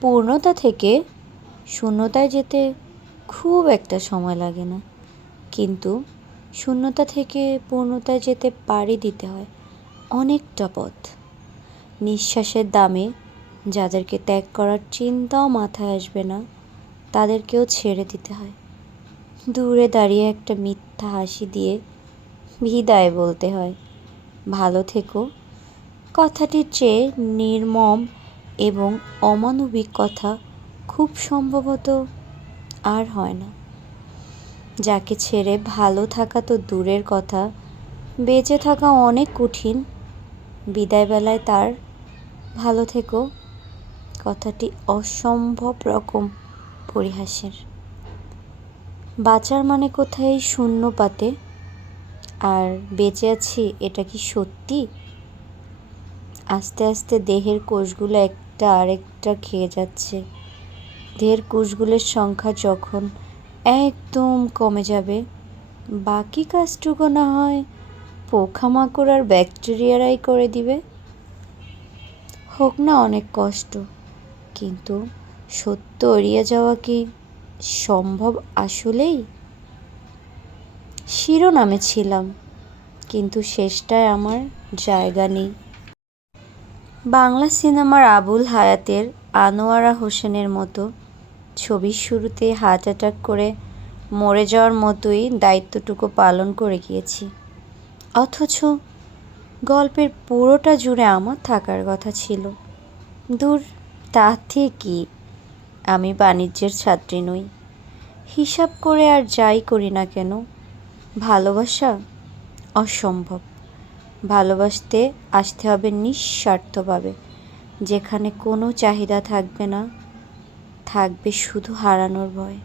পূর্ণতা থেকে শূন্যতায় যেতে খুব একটা সময় লাগে না, কিন্তু শূন্যতা থেকে পূর্ণতায় যেতে পাড়ি দিতে হয় অনেকটা পথ। নিঃশ্বাসের দামে যাদেরকে ত্যাগ করার চিন্তাও মাথায় আসবে না, তাদেরকেও ছেড়ে দিতে হয়। দূরে দাঁড়িয়ে একটা মিথ্যা হাসি দিয়ে বিদায় বলতে হয়। ভালো থেকো কথাটির চেয়ে নির্মম এবং অমানবিক কথা খুব সম্ভবত আর হয় না। যাকে ছেড়ে ভালো থাকা তো দূরের কথা, বেঁচে থাকা অনেক কঠিন। বিদায়বেলায় তার ভালো থেকো কথাটি অসম্ভব রকম পরিহাসের। বাঁচার মানে কোথায় শূন্য পাতে, আর বেঁচে আছি এটা কি সত্যি? আস্তে আস্তে দেহের কোষগুলো একটা আরেকটা খেয়ে যাচ্ছে। দেহের কোষগুলোর সংখ্যা যখন একদম কমে যাবে, বাকি কাজটুকু না হয় পোকামাকড় আর ব্যাকটেরিয়ারাই করে দিবে। হোক না অনেক কষ্ট, কিন্তু সত্য এড়িয়ে যাওয়া কি সম্ভব আসলেই? শিরোনামে ছিলাম, কিন্তু শেষটায় আমার জায়গা নেই। বাংলা সিনেমার আবুল হায়াতের আনোয়ারা হোসেনের মতো ছবির শুরুতে হার্ট অ্যাটাক করে মরে যাওয়ার মতোই দায়িত্বটুকু পালন করে গিয়েছি। অথচ গল্পের পুরোটা জুড়ে আমার থাকার কথা ছিল। দূর, তাতে কি, আমি বাণিজ্যের ছাত্রী নই। হিসাব করে আর যাই করি না কেন, ভালোবাসা অসম্ভব। ভালোবাসতে আসতে হবে নিঃস্বার্থভাবে, যেখানে কোনো চাহিদা থাকবে না, থাকবে শুধু হারানোর ভয়।